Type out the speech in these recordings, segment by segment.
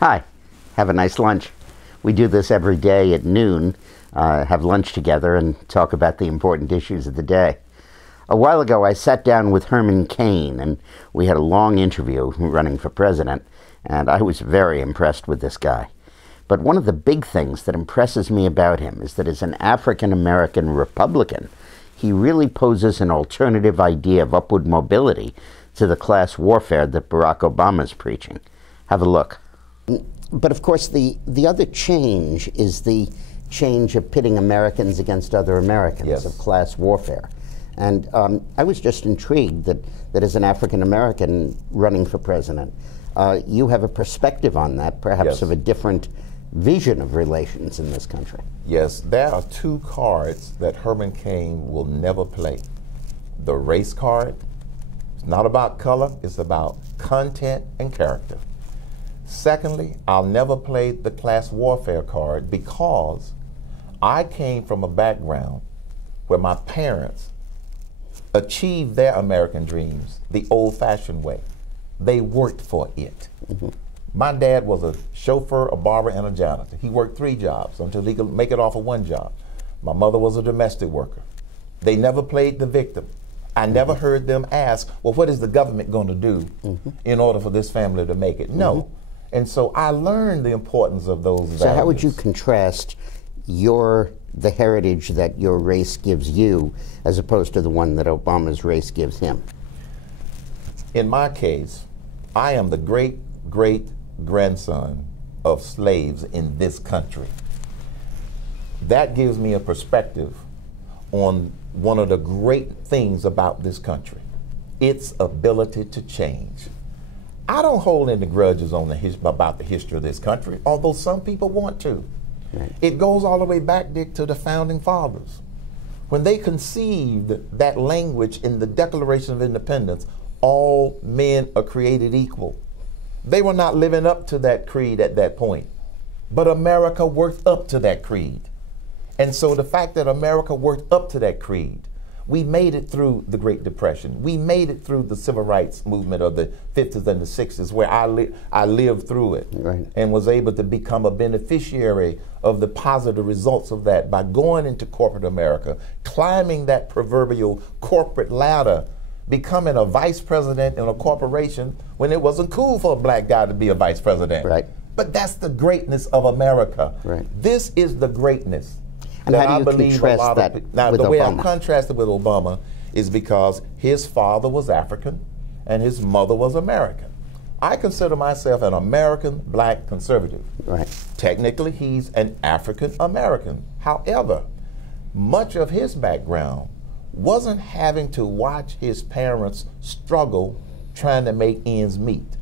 Hi, have a nice lunch. We do this every day at noon, have lunch together and talk about the important issues of the day. A while ago I sat down with Herman Cain and we had a long interview running for president, and I was very impressed with this guy. But one of the big things that impresses me about him is that as an African-American Republican, he really poses an alternative idea of upward mobility to the class warfare that Barack Obama is preaching. Have a look. But of course, the other change is the change of pitting Americans against other Americans, yes, of class warfare. And I was just intrigued that as an African-American running for president, you have a perspective on that, perhaps yes, of a different vision of relations in this country. Yes, there are two cards that Herman Cain will never play. The race card, it's not about color, it's about content and character. Secondly, I'll never play the class warfare card because I came from a background where my parents achieved their American dreams the old-fashioned way. They worked for it. Mm-hmm. My dad was a chauffeur, a barber, and a janitor. He worked 3 jobs until he could make it off of 1 job. My mother was a domestic worker. They never played the victim. I never heard them ask, well, what is the government going to do in order for this family to make it? No. And so I learned the importance of those values. So how would you contrast the heritage that your race gives you as opposed to the one that Obama's race gives him? In my case, I am the great-great-grandson of slaves in this country. That gives me a perspective on one of the great things about this country, its ability to change. I don't hold any grudges on about the history of this country, although some people want to. Right. It goes all the way back, Dick, to the Founding Fathers. When they conceived that language in the Declaration of Independence, all men are created equal. They were not living up to that creed at that point, but America worked up to that creed. And so the fact that America worked up to that creed, we made it through the Great Depression. We made it through the civil rights movement of the 50s and the 60s, where I lived through it, right, and was able to become a beneficiary of the positive results of that by going into corporate America, climbing that proverbial corporate ladder, becoming a vice president in a corporation when it wasn't cool for a black guy to be a vice president. Right. But that's the greatness of America. Right. This is the greatness. And how do you contrast that with Now, the Obama? way I contrast it with Obama is because his father was African and his mother was American. I consider myself an American black conservative. Right. Technically, he's an African American. However, much of his background wasn't having to watch his parents struggle trying to make ends meet.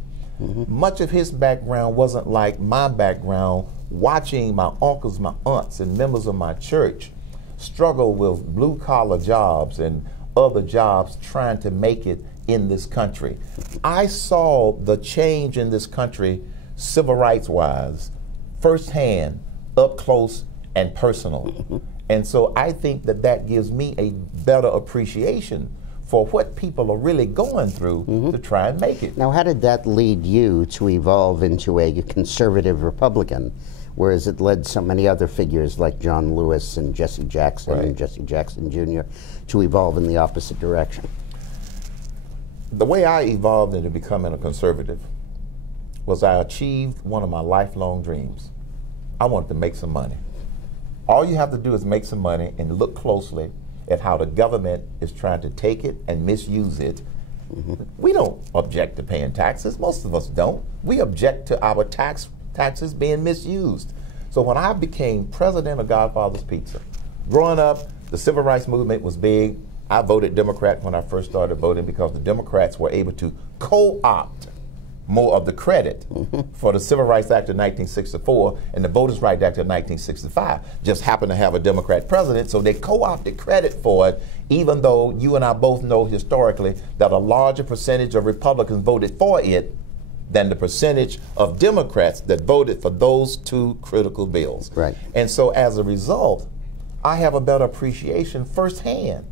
Much of his background wasn't like my background, watching my uncles, my aunts, and members of my church struggle with blue-collar jobs and other jobs trying to make it in this country. I saw the change in this country, civil rights-wise, firsthand, up close and personal. And so I think that that gives me a better appreciation for what people are really going through to try and make it. Now, how did that lead you to evolve into a conservative Republican, whereas it led so many other figures like John Lewis and Jesse Jackson and Jesse Jackson Jr. to evolve in the opposite direction? The way I evolved into becoming a conservative was I achieved one of my lifelong dreams. I wanted to make some money. All you have to do is make some money and look closely at how the government is trying to take it and misuse it. We don't object to paying taxes. Most of us don't. We object to our taxes being misused. So when I became president of Godfather's Pizza, growing up, the civil rights movement was big. I voted Democrat when I first started voting because the Democrats were able to co-opt more of the credit for the Civil Rights Act of 1964 and the Voters' Rights Act of 1965. Just happened to have a Democrat president, so they co-opted credit for it, even though you and I both know historically that a larger percentage of Republicans voted for it than the percentage of Democrats that voted for those 2 critical bills. Right. And so as a result, I have a better appreciation firsthand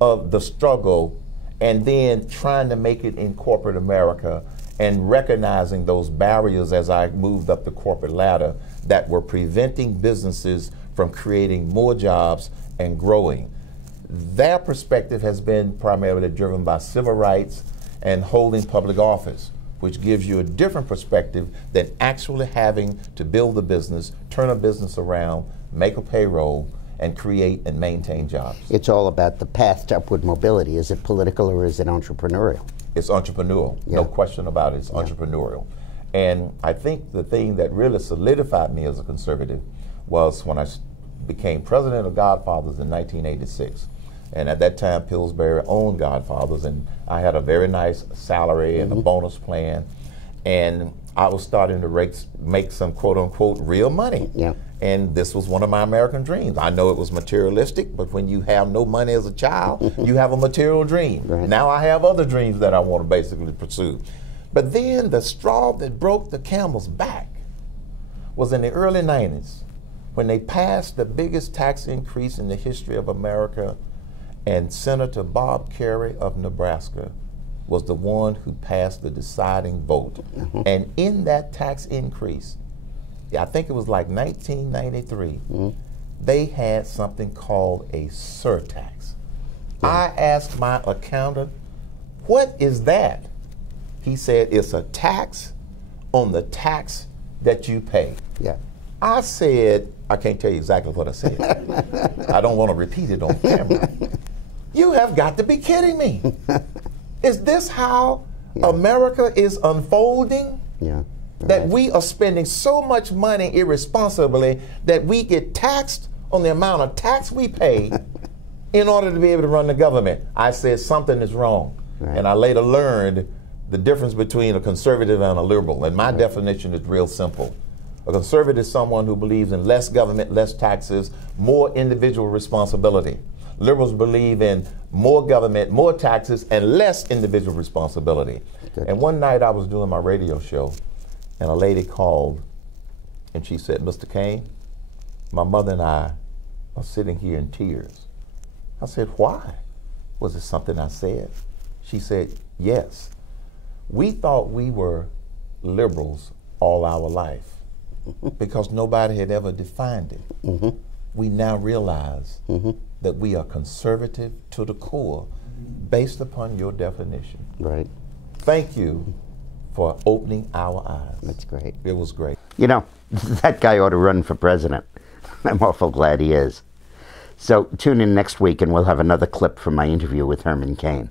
of the struggle and then trying to make it in corporate America and recognizing those barriers as I moved up the corporate ladder that were preventing businesses from creating more jobs and growing. Their perspective has been primarily driven by civil rights and holding public office, which gives you a different perspective than actually having to build a business, turn a business around, make a payroll, and create and maintain jobs. It's all about the path to upward mobility. Is it political or is it entrepreneurial? It's entrepreneurial, no question about it. It's entrepreneurial. And I think the thing that really solidified me as a conservative was when I became president of Godfathers in 1986. And at that time, Pillsbury owned Godfathers, and I had a very nice salary and a bonus plan. And I was starting to make some quote-unquote real money. Yeah. And this was one of my American dreams. I know it was materialistic, but when you have no money as a child, you have a material dream. Right. Now I have other dreams that I want to basically pursue. But then the straw that broke the camel's back was in the early 90s when they passed the biggest tax increase in the history of America, and Senator Bob Kerrey of Nebraska was the one who passed the deciding vote. And in that tax increase, I think it was like 1993, they had something called a surtax. I asked my accountant, what is that? He said, it's a tax on the tax that you pay. Yeah. I said, I can't tell you exactly what I said. I don't want to repeat it on camera. You have got to be kidding me. Is this how America is unfolding? Yeah. That we are spending so much money irresponsibly that we get taxed on the amount of tax we pay in order to be able to run the government. I said something is wrong. Right. And I later learned the difference between a conservative and a liberal. And my definition is real simple. A conservative is someone who believes in less government, less taxes, more individual responsibility. Liberals believe in more government, more taxes, and less individual responsibility. Good. And one night I was doing my radio show, and a lady called, and she said, Mr. Cain, my mother and I are sitting here in tears. I said, why? Was it something I said? She said, yes. We thought we were liberals all our life because nobody had ever defined it. We now realize that we are conservative to the core based upon your definition. Right. Thank you for opening our eyes. That's great. It was great. You know, that guy ought to run for president. I'm awful glad he is. So tune in next week and we'll have another clip from my interview with Herman Cain.